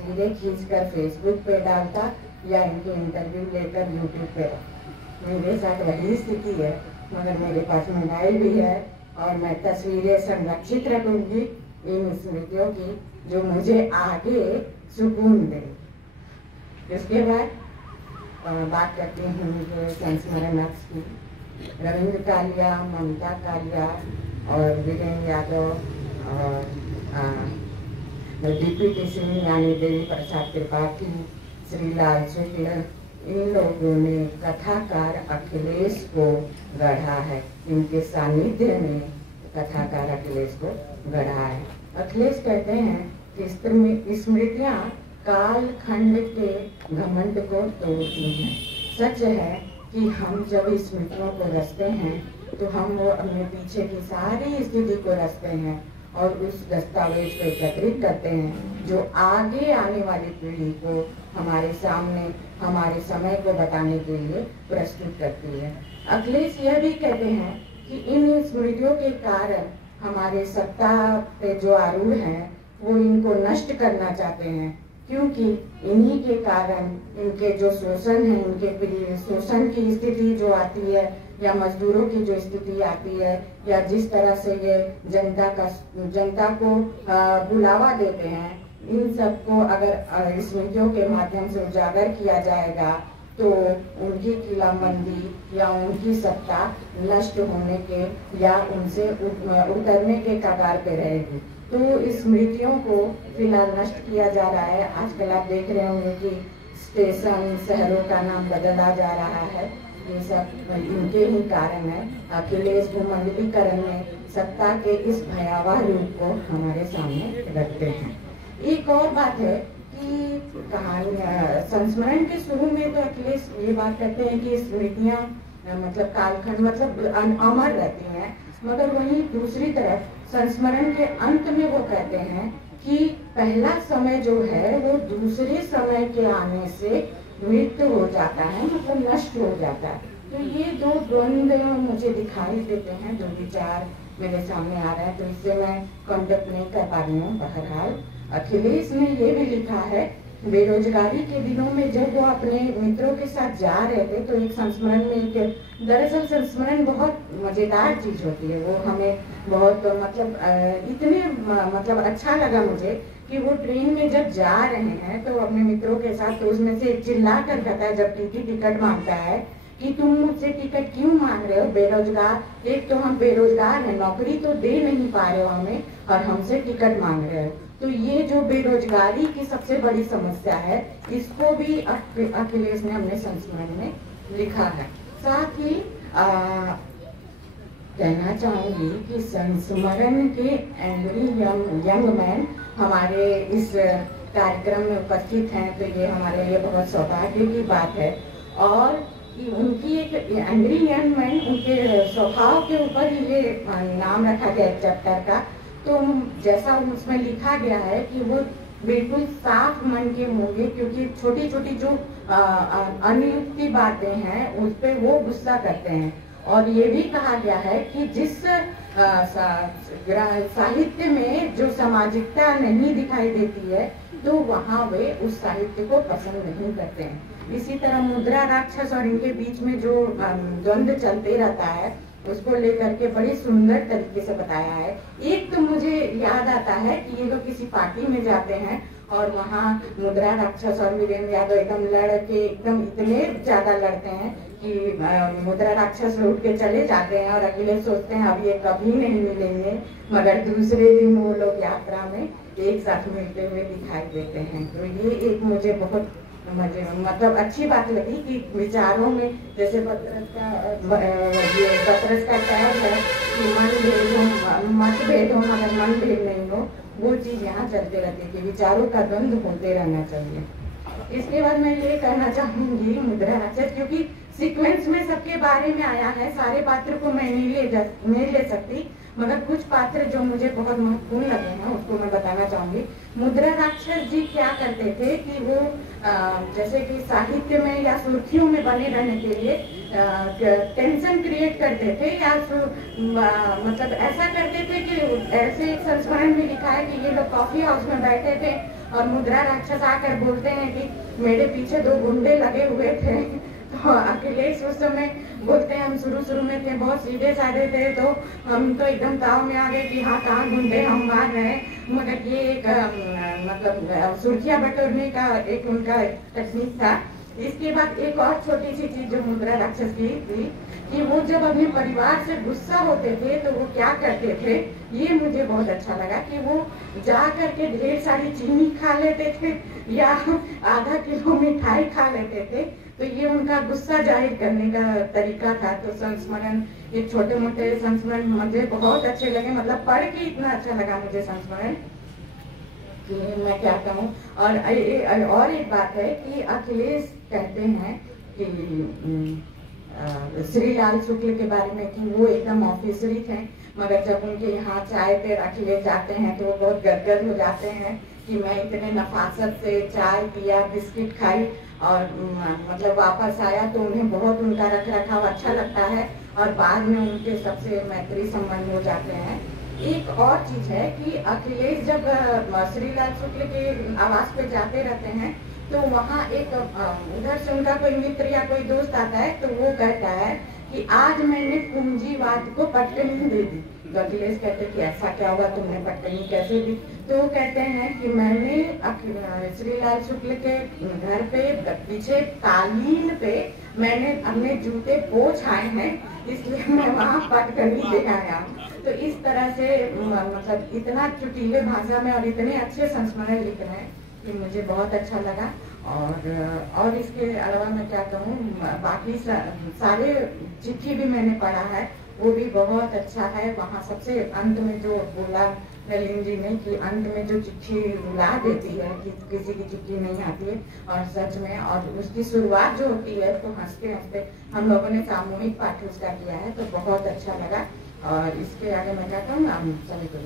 तस्वीरें खींचकर फेसबुक पे डालता या इनके इंटरव्यू लेकर यूट्यूब पे रखता। मेरे साथ वही स्थिति है, मगर मेरे पास मोबाइल भी है और मैं तस्वीरें संरक्षित रखूंगी इन स्मृतियों की, जो मुझे आगे सुकून दे। इसके बाद बात करती हूँ जो संस्मरण अक्ष की। रविंद्र कालिया, ममता कालिया और वीरेंद्र यादव और डीपीटी सिंह यानी देवी प्रसाद त्रिपाठी, श्री लाल शुक्ल, इन लोगों ने कथाकार अखिलेश को गढ़ा है। इनके सानिध्य में कथाकार अखिलेश को गढ़ा है। अखिलेश कहते हैं कि स्मृतियाँ काल खंड के घमंड को तोड़ती हैं। सच है कि हम जब स्मृतियों को रचते हैं तो हम वो अपने पीछे की सारी स्थिति को रचते हैं और उस दस्तावेज को एकत्रित करते हैं जो आगे आने वाली पीढ़ी को हमारे सामने हमारे समय को बताने के लिए प्रस्तुत करती है। अखिलेश यह भी कहते हैं कि इन स्मृतियों के कारण हमारे सत्ता पे जो आरूढ़ हैं वो इनको नष्ट करना चाहते हैं, क्योंकि इन्हीं के कारण इनके जो शोषण है, इनके शोषण की स्थिति जो आती है या मजदूरों की जो स्थिति आती है या जिस तरह से ये जनता को बुलावा देते हैं, इन सबको अगर स्मृतियों के माध्यम से उजागर किया जाएगा तो उनकी किलाबंदी या उनकी सत्ता नष्ट होने के या उनसे उतरने के कगार पे रहेगी। तो स्मृतियों को फिलहाल नष्ट किया जा रहा है। आजकल आप देख रहे होंगे कि स्टेशन, शहरों का नाम बदला जा रहा है। ये सब इनके ही कारण है। अखिलेश भूमंडलीकरण में सत्ता के इस भयावह रूप को हमारे सामने रखते हैं। एक और बात है कि कहानी संस्मरण के शुरू में तो अखिलेश ये बात कहते हैं कि स्मृतियाँ मतलब कालखंड मतलब अमर रहती हैं, मगर वहीं दूसरी तरफ संस्मरण के अंत में वो कहते हैं कि पहला समय जो है वो दूसरे समय के आने से मृत्यु हो जाता है, मतलब नष्ट हो जाता है। तो ये दो द्वंद्व मुझे दिखाई देते हैं, दो विचार मेरे सामने आ रहे हैं, तो इससे मैं कॉन्टेक्ट नहीं कर पा रही हूँ। बहरहाल अखिलेश ने ये भी लिखा है, बेरोजगारी के दिनों में जब वो अपने मित्रों के साथ जा रहे थे तो एक संस्मरण में एक दरअसल संस्मरण बहुत मजेदार चीज होती है। वो हमें बहुत मतलब अच्छा लगा मुझे कि वो ट्रेन में जब जा रहे हैं तो अपने मित्रों के साथ, तो उसमें से एक चिल्ला कर कहता है जब टीटी टिकट मांगता है कि तुम मुझसे टिकट क्यों मांग रहे हो, बेरोजगार, एक तो हम बेरोजगार हैं, नौकरी तो दे नहीं पा रहे हो हमें और हमसे टिकट मांग रहे हो। तो ये जो बेरोजगारी की सबसे बड़ी समस्या है, इसको भी अखिलेश ने अपने संस्मरण में लिखा है। साथ ही कहना चाहूंगी कि संस्मरण के एंग्री यंग मैन हमारे इस कार्यक्रम में उपस्थित हैं, तो ये हमारे लिए बहुत सौभाग्य की बात है। और उनकी एक एंग्री यंग मैन, उनके स्वभाव के ऊपर ये नाम रखा गया एक चैप्टर का। तो जैसा उसमें लिखा गया है कि वो बिल्कुल साफ मन के होंगे, क्योंकि छोटी छोटी जो अनुयुक्ति बातें हैं उस पर वो गुस्सा करते हैं। और ये भी कहा गया है कि जिस साहित्य में जो सामाजिकता नहीं दिखाई देती है तो वहाँ वे उस साहित्य को पसंद नहीं करते हैं। इसी तरह मुद्रा राक्षस और इनके बीच में जो द्वंद्व चलते रहता है उसको लेकर के बड़ी सुंदर तरीके से बताया है। एक तो मुझे याद आता है कि ये लोग किसी पार्टी में जाते हैं और वहाँ मुद्रा राक्षस और वीरेंद्र यादव एकदम लड़ के एकदम इतने ज्यादा लड़ते हैं कि मुद्रा राक्षस उठ के चले जाते हैं और अखिलेश सोचते हैं अब ये कभी नहीं मिलेंगे, मगर दूसरे दिन वो लोग यात्रा में एक साथ मिलते हुए दिखाई देते हैं। तो ये एक मुझे बहुत मतलब अच्छी बात लगी कि विचारों में जैसे पत्रस का टैग है कि मतभेद हो मगर मन भेद नहीं हो, वो चीज यहाँ चलते रहती है कि विचारों का द्वंद्व होते रहना चाहिए। इसके बाद मैं ये कहना चाहूंगी मुद्रा राक्षस, क्योंकि सीक्वेंस में सबके बारे में आया है। सारे पात्र को मैं नहीं ले सकती, मगर कुछ पात्र जो मुझे बहुत महत्वपूर्ण लगे हैं उसको मैं बताना चाहूंगी। मुद्रा राक्षस जी क्या करते थे कि वो जैसे कि साहित्य में या सुर्खियों में बने रहने के लिए टेंशन क्रिएट करते थे, या मतलब ऐसा करते थे कि ऐसे एक संस्मरण में लिखा है कि ये लोग कॉफी हाउस में बैठे थे और मुद्रा राक्षस आकर बोलते हैं कि मेरे पीछे 2 गुंडे लगे हुए थे। तो अखिलेश उस समय बोलते हैं हम शुरू में थे बहुत सीधे साधे थे, तो हम तो एकदम ताव में आ गए कि हाँ कहाँ गुंडे हम मार रहे हैं। मगर ये एक मतलब सुर्खियां बटोरने का एक उनका टेक्निक था। इसके बाद एक और छोटी सी चीज जो मुद्रा राक्षस की थी कि वो जब अपने परिवार से गुस्सा होते थे तो वो क्या करते थे, ये मुझे बहुत अच्छा लगा कि वो जा करके ढेर सारी चीनी खा लेते थे या आधा किलो मिठाई खा लेते थे। तो ये उनका गुस्सा जाहिर करने का तरीका था। तो संस्मरण, ये छोटे मोटे संस्मरण मुझे बहुत अच्छे लगे, मतलब पढ़ के इतना अच्छा लगा मुझे संस्मरण कि मैं क्या कहूँ। और एक बात है कि अखिलेश कहते हैं कि श्रीलाल शुक्ल के बारे में कि वो एकदम ऑफिसरी थे, मगर जब उनके यहाँ चाय पे अखिलेश जाते हैं तो वो बहुत गदगद हो जाते हैं कि मैं इतने नफासत से चाय पिया, बिस्किट खाई और मतलब वापस आया तो उन्हें बहुत उनका रख रखाव अच्छा लगता है और बाद में उनके सबसे मैत्री संबंध हो जाते हैं। एक और चीज है कि अखिलेश जब श्रीलाल शुक्ल के आवास पे जाते रहते हैं तो वहाँ एक उधर से उनका कोई मित्र या कोई दोस्त आता है तो वो कहता है कि आज मैंने पूंजीवाद को पटकनी दे दी। तो अखिलेश कहते कि ऐसा क्या हुआ, तुमने पटकनी कैसे दी? तो वो कहते हैं कि मैंने श्रीलाल शुक्ल के घर पे पीछे कालीन पे मैंने अपने जूते पोंछ आए हैं, इसलिए मैं वहाँ पटकनी दे आया। तो इस तरह से मतलब इतना चुटीले भाषा में और इतने अच्छे संस्मरण लिख रहे हैं कि मुझे बहुत अच्छा लगा। और इसके अलावा मैं क्या कहूँ, बाकी सारे चिट्ठी भी मैंने पढ़ा है, वो भी बहुत अच्छा है। वहाँ सबसे अंत में जो बोला नलिन जी ने कि अंत में जो चिट्ठी रुला देती है कि किसी की चिट्ठी नहीं आती है, और सच में, और उसकी शुरुआत जो होती है तो हंसते हंसते हम लोगों ने सामूहिक पाठ उसका किया है, तो बहुत अच्छा लगा। और इसके आगे मैं क्या कहूँ, आप सभी को